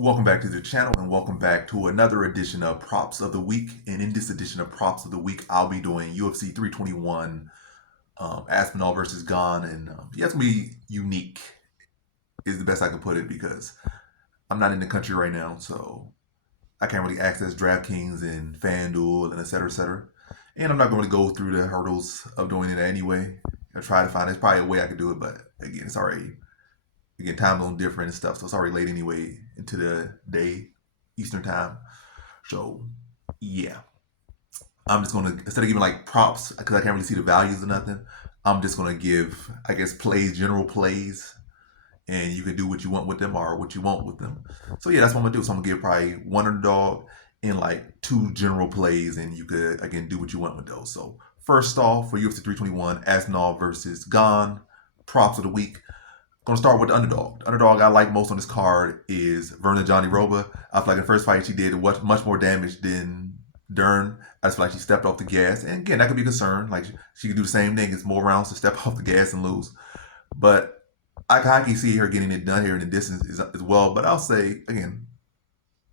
Welcome back to the channel and welcome back to another edition of Props of the Week. And in this edition of Props of the Week, I'll be doing UFC 321, Aspinall versus Gane. And yeah, it's going to be unique, is the best I can put it, because I'm not in the country right now. So I can't really access DraftKings and FanDuel and et cetera, et cetera. And I'm not going to go through the hurdles of doing it anyway. I try to find, there's probably a way I could do it, but again, it's already time zone different and stuff, so it's already late anyway into the day, Eastern time. So yeah, I'm just gonna, instead of giving like props because I can't really see the values or nothing, I'm just gonna give, I guess, general plays, and you can do what you want with them or what you want with them. So yeah, that's what I'm gonna do. So I'm gonna give probably one underdog and like two general plays, and you could again do what you want with those. So first off, for UFC 321, Aspinall versus Gane, props of the week. Gonna start with the underdog. The underdog I like most on this card is Verna Johnny Roba. I feel like in the first fight she did much more damage than Dern. I just feel like she stepped off the gas. And again, that could be a concern. Like she could do the same thing. It's more rounds to step off the gas and lose. But I can see her getting it done here in the distance as well. But I'll say, again,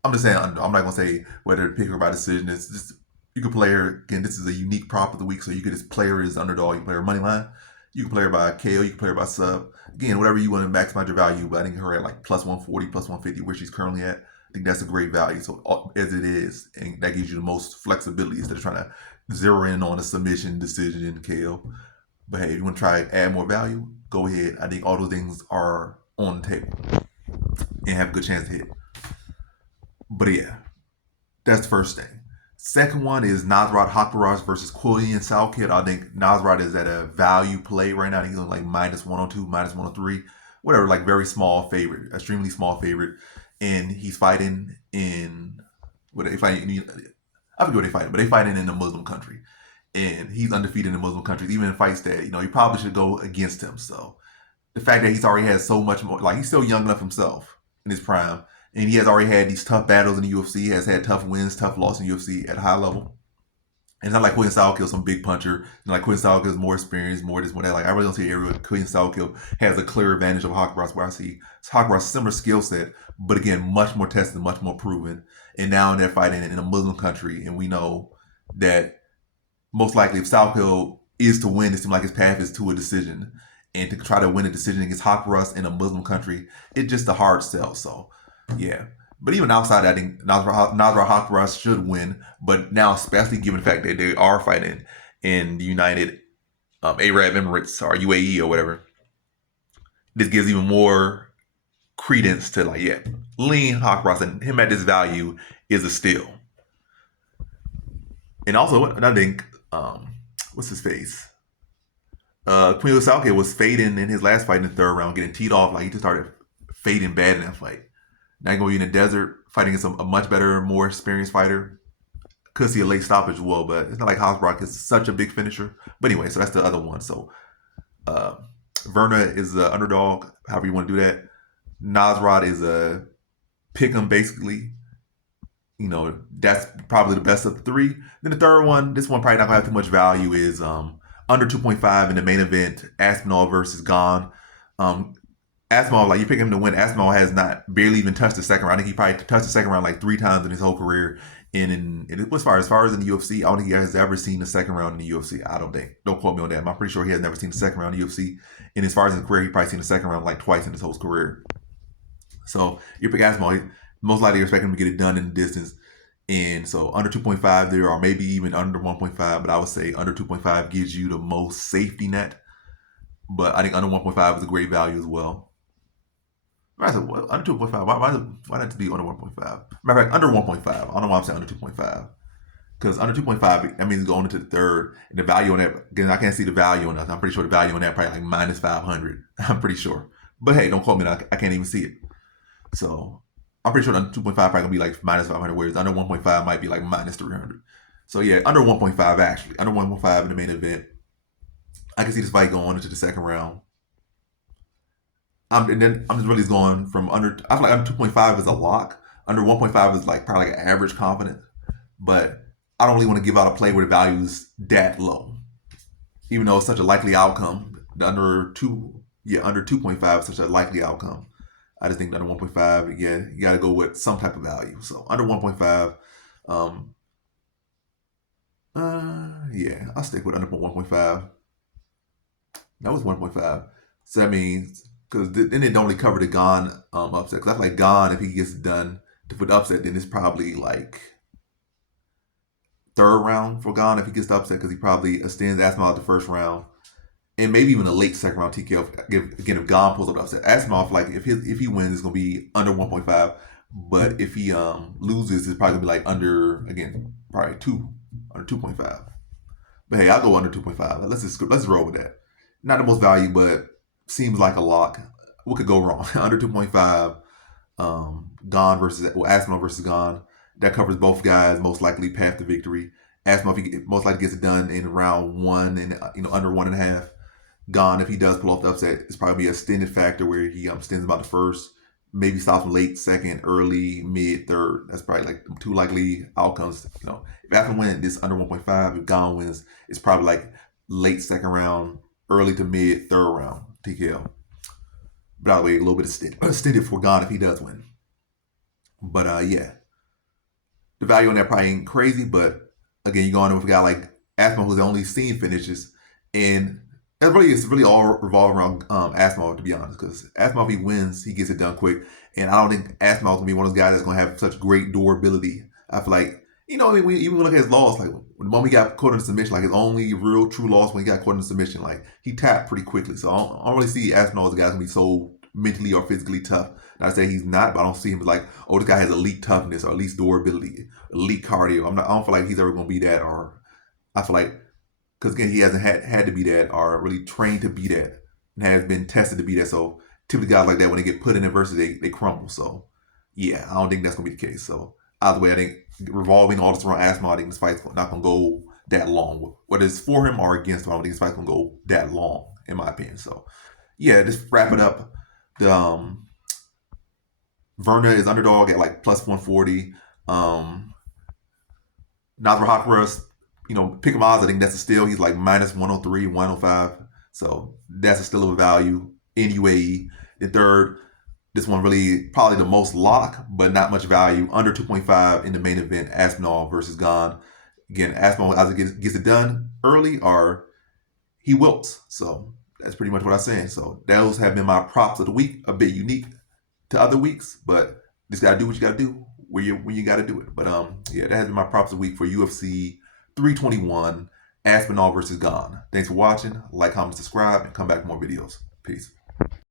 I'm just saying underdog. I'm not going to say whether to pick her by decision. It's just, you could play her. Again, this is a unique prop of the week. So you could just play her as underdog. You can play her money line. You can play her by KO. You can play her by sub. Again, whatever you want to maximize your value. But I think her at like plus 140, plus 150, where she's currently at, I think that's a great value. So as it is, and that gives you the most flexibility instead of trying to zero in on a submission, decision, KO. But hey, if you want to try add more value, go ahead. I think all those things are on the table and have a good chance to hit. But yeah, that's the first thing. Second one is Nasrat Haqparast versus Quillian Salkid. I think Nasrat is at a value play right now. He's on like minus 102, minus 103, whatever, like very small favorite, extremely small favorite. And he's fighting in, what they fight, I forget what they fighting, but they fighting in a Muslim country. And he's undefeated in Muslim countries, even in fights that, he probably should go against him. So the fact that he's already had so much more, like he's still young enough himself in his prime, and he has already had these tough battles in the UFC. He has had tough wins, tough losses in the UFC at a high level. And it's not like Quinton Salkill, some big puncher. Like Quinton Salkill is more experienced, more this, more that. Like I really don't see an area where Quinton Salkill has a clear advantage of Haqparast, where I see Haqparast similar skill set, but again, much more tested, much more proven. And now they're fighting in a Muslim country, and we know that most likely if Salkill is to win, it seems like his path is to a decision. And to try to win a decision against Haqparast in a Muslim country, it's just a hard sell. So yeah. But even outside that, I think Nasrat Haqparast should win. But now, especially given the fact that they are fighting in the United Arab Emirates or UAE or whatever, this gives even more credence to like, yeah, lean Haqparast, and him at this value is a steal. And also, I think, what's his face? Queen Salke was fading in his last fight in the third round, getting teed off. Like he just started fading bad in that fight. Now going to be in the desert, fighting against a much better, more experienced fighter. Could see a late stoppage as well, but it's not like Hosbrock is such a big finisher. But anyway, so that's the other one. So Verna is the underdog, however you want to do that. Nasrat is a pick 'em basically. That's probably the best of the three. Then the third one, this one probably not gonna have too much value, is under 2.5 in the main event, Aspinall versus Gane. Aspinall, like you pick him to win. Aspinall has not barely even touched the second round. I think he probably touched the second round like 3 times in his whole career. And as far as in the UFC, I don't think he has ever seen the second round in the UFC. I don't think. Don't quote me on that. I'm pretty sure he has never seen the second round in the UFC. And as far as his career, he probably seen the second round like twice in his whole career. So you pick Aspinall, most likely you're expecting him to get it done in the distance. And so under 2.5 there, or maybe even under 1.5, but I would say under 2.5 gives you the most safety net. But I think under 1.5 is a great value as well. I said, well, under 2.5. Why not to be under 1.5? Matter of fact, under 1.5. I don't know why I'm saying under 2.5. Because under 2.5, that means going into the third. And the value on that, again, I can't see the value on that. I'm pretty sure the value on that probably like minus 500. I'm pretty sure. But hey, don't quote me. I can't even see it. So I'm pretty sure under 2.5 probably going to be like minus 500, whereas under 1.5 might be like minus 300. So yeah, under 1.5 actually. Under 1.5 in the main event. I can see this fight going into the second round. And then I'm just really going from under. I feel like under 2.5 is a lock. Under 1.5 is like probably like an average confidence. But I don't really want to give out a play where the value is that low, even though it's such a likely outcome. Under 2.5 is such a likely outcome. I just think under 1.5, yeah, you got to go with some type of value. So under 1.5, yeah, I'll stick with under 1.5. That was 1.5. So that means, because then it don't really cover the Gane upset. Because I feel like Gane, if he gets done for the upset, then it's probably like third round for Gane if he gets the upset, because he probably extends Aspinall out the first round. And maybe even a late second round TKO. Again, if Gane pulls up the upset, Aspinall, like if he wins, it's gonna be under 1.5. But if he loses, it's probably gonna be like under, again, probably under 2.5. But hey, I'll go under 2.5. Let's roll with that. Not the most value, but seems like a lock. What could go wrong? Under 2.5. Gane versus Aspinall versus Gane. That covers both guys' most likely path to victory. Aspinall, if he most likely gets it done in round one and under 1.5. Gane, if he does pull off the upset, it's probably an extended factor where he extends about the first, maybe stops him late second, early, mid, third. That's probably like two likely outcomes. If Aspinall wins, this under 1.5. If Gane wins, it's probably like late second round, early to mid third round TKO. By the way, a little bit extended for Gane if he does win. But yeah, the value on that probably ain't crazy. But again, you're going with a guy like Aspinall, who's only seen finishes, and it's really all revolving around Aspinall, to be honest. Because Aspinall, if he wins, he gets it done quick, and I don't think Aspinall's gonna be one of those guys that's gonna have such great durability. I feel like even when we look at his loss, like the moment he got caught in submission, like his only real true loss when he got caught in submission, like he tapped pretty quickly. So I don't really see Aspinall as a guy that's gonna be so mentally or physically tough. Not to say he's not, but I don't see him as like, oh, this guy has elite toughness or at least durability, elite cardio. I don't feel like he's ever gonna be that, or I feel like, because again, he hasn't had to be that or really trained to be that and has been tested to be that. So typically guys like that, when they get put in adversity, they crumble. So yeah, I don't think that's gonna be the case. So either way, I think revolving all this around Aspinall, I think this fight's not gonna go that long. Whether it's for him or against him, I don't think this fight's gonna go that long, in my opinion. So yeah, just wrap it up. The Verna is underdog at like plus 140. Nasrat Haqparast, pick him odds. I think that's a steal. He's like minus 103, 105. So that's a still of a value in UAE. The third, this one really probably the most lock, but not much value. Under 2.5 in the main event, Aspinall versus Gane. Again, Aspinall either gets it done early or he wilts. So that's pretty much what I'm saying. So those have been my props of the week. A bit unique to other weeks, but just gotta do what you gotta do when you gotta do it. But yeah, that has been my props of the week for UFC 321, Aspinall versus Gane. Thanks for watching. Like, comment, subscribe, and come back for more videos. Peace.